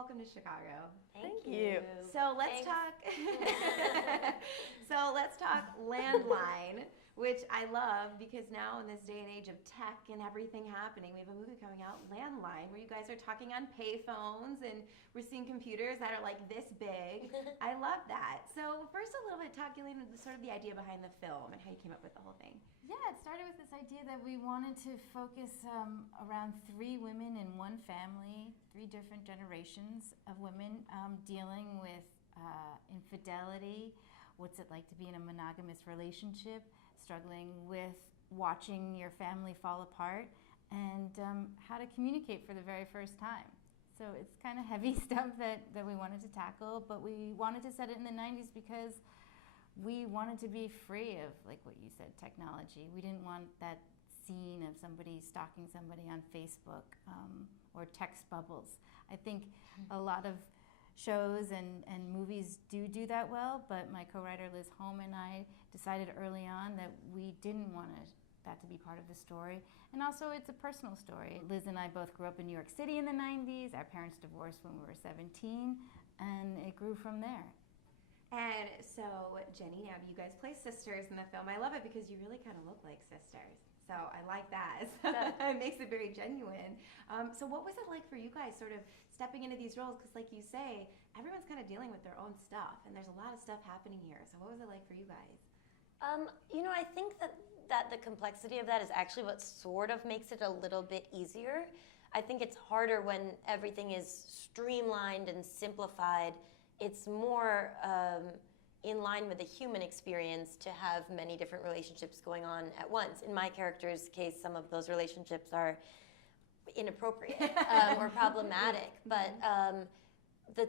welcome to Chicago. Thank you. So let's talk. So let's talk Landline, which I love because now in this day and age of tech and everything happening, we have a movie coming out, Landline, where you guys are talking on payphones and we're seeing computers that are like this big. I love that. So first, a little bit, talk, Gillian, sort of the idea behind the film and how you came up with the whole thing. Yeah, it started with this idea that we wanted to focus around three women in one family, three different generations of women dealing with infidelity, what's it like to be in a monogamous relationship, struggling with watching your family fall apart, and how to communicate for the very first time. So it's kind of heavy stuff that we wanted to tackle, but we wanted to set it in the 90s because we wanted to be free of, like what you said, technology. We didn't want that scene of somebody stalking somebody on Facebook or text bubbles. I think a lot of shows and movies do that well, but my co-writer Liz Holm and I decided early on that we didn't want that to be part of the story. And also it's a personal story. Liz and I both grew up in New York City in the 90s. Our parents divorced when we were 17, and it grew from there. And so, Jenny, now you guys play sisters in the film. I love it because you really kind of look like sisters. So I like that. It makes it very genuine. So what was it like for you guys sort of stepping into these roles? Because like you say, everyone's kind of dealing with their own stuff, and there's a lot of stuff happening here. So what was it like for you guys? I think that the complexity of that is actually what sort of makes it a little bit easier. I think it's harder when everything is streamlined and simplified. It's more in line with the human experience to have many different relationships going on at once. In my character's case, some of those relationships are inappropriate or problematic. But the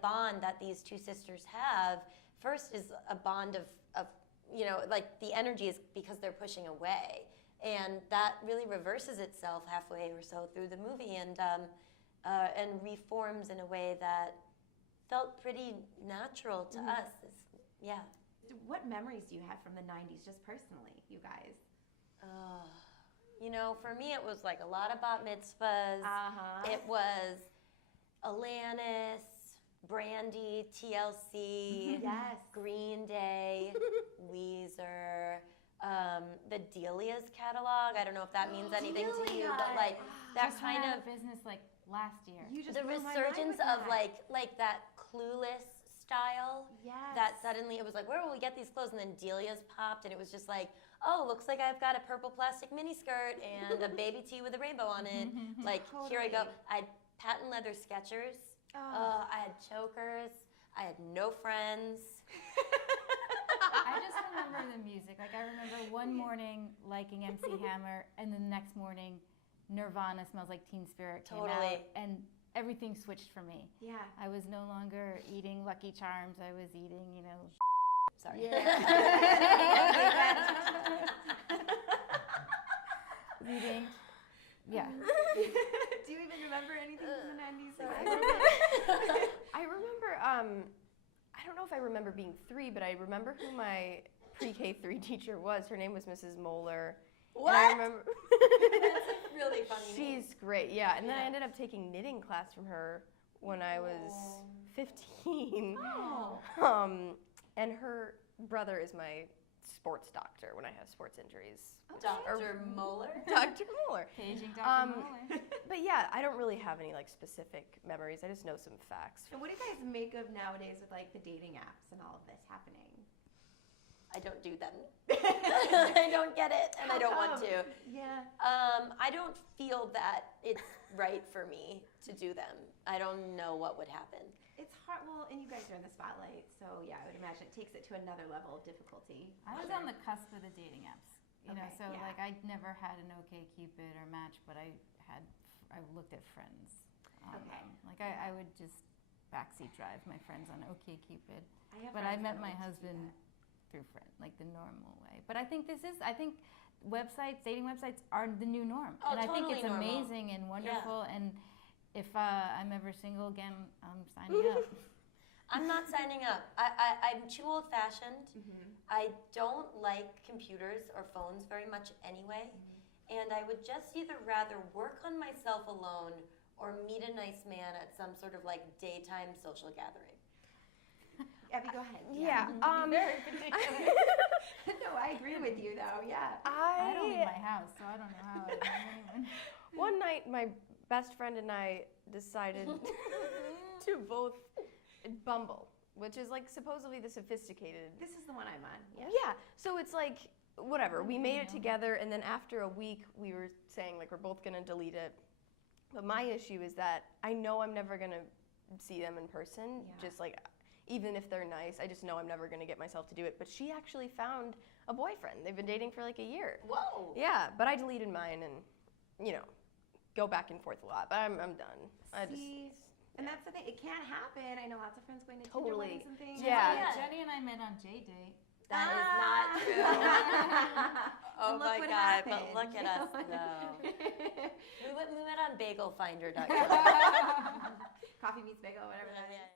bond that these two sisters have, first is a bond of like the energy is because they're pushing away. And that really reverses itself halfway or so through the movie and reforms in a way that felt pretty natural to us. Yeah. What memories do you have from the 90s, just personally, you guys? For me, it was like a lot of bat mitzvahs. It was Alanis, Brandy, TLC, yes, Green Day, Weezer, the Delia's catalog. I don't know if that means anything to you, but like that Just kind went out of business like last year. the resurgence of like that Clueless style. Yes. That suddenly it was like, where will we get these clothes? And then Delia's popped, and it was just like, oh, looks like I've got a purple plastic miniskirt and a baby tee with a rainbow on it. Like, Totally. Here I go. I had patent leather Skechers. I had chokers. I had no friends. I just remember the music. Like, I remember one morning liking MC Hammer, and the next morning Nirvana Smells Like Teen Spirit came Totally. out, and everything switched for me. Yeah. I was no longer eating Lucky Charms. I was eating, Sorry. eating, yeah. Do you even remember anything from the 90s? I remember, I don't know if I remember being 3, but I remember who my pre-K 3 teacher was. Her name was Mrs. Moeller. What? And I remember That's a really funny name. she's great, yeah. And then I ended up taking knitting class from her when I was 15. Oh. And her brother is my sports doctor when I have sports injuries. Dr. Moeller? Dr. Moeller. Paging Dr. Moeller. But yeah, I don't really have any like specific memories. I just know some facts. So what do you guys make of nowadays with like the dating apps and all of this happening? I don't do them. I don't get it, and I don't want to. Yeah. I don't feel that it's right for me to do them. I don't know what would happen. It's hard. Well, and you guys are in the spotlight, so yeah, I would imagine it takes it to another level of difficulty. I was on the cusp of the dating apps, Okay, so yeah. like I never had an OkCupid or Match, but I looked at friends. Okay. Like I would just backseat drive my friends on OkCupid, have but I friends met that my like to do husband that. through friend, like the normal way. But I think dating websites are the new norm, Oh, and I think totally it's normal. amazing and wonderful. And if I'm ever single again, I'm signing up. I'm not signing up. I'm too old-fashioned. I don't like computers or phones very much anyway. And I would just either rather work on myself alone or meet a nice man at some sort of like daytime social gathering? Abby, go ahead. Yeah. Very particular. No, I agree with you though. Yeah. I don't leave my house, so I don't know how I know anyone. One night, my best friend and I decided to both Bumble, which is like supposedly the sophisticated. This is the one I'm on. Yeah. Yeah. So it's like whatever. We made it together, and then after a week, we were saying like we're both gonna delete it. But my issue is that I know I'm never gonna see them in person. Yeah. Just like even if they're nice, I just know I'm never gonna get myself to do it. But she actually found a boyfriend. They've been dating for like a year. Whoa. Yeah, but I deleted mine and, go back and forth a lot. But I'm done. And that's the thing. It can't happen. I know lots of friends going to Tinder Totally. weddings and things. Yeah. Jenny and I met on J-Date. That is not true. Oh And look my what God, happened. but look at us though. We met on bagelfinder.com. Coffee meets bagel, whatever that is. Yeah.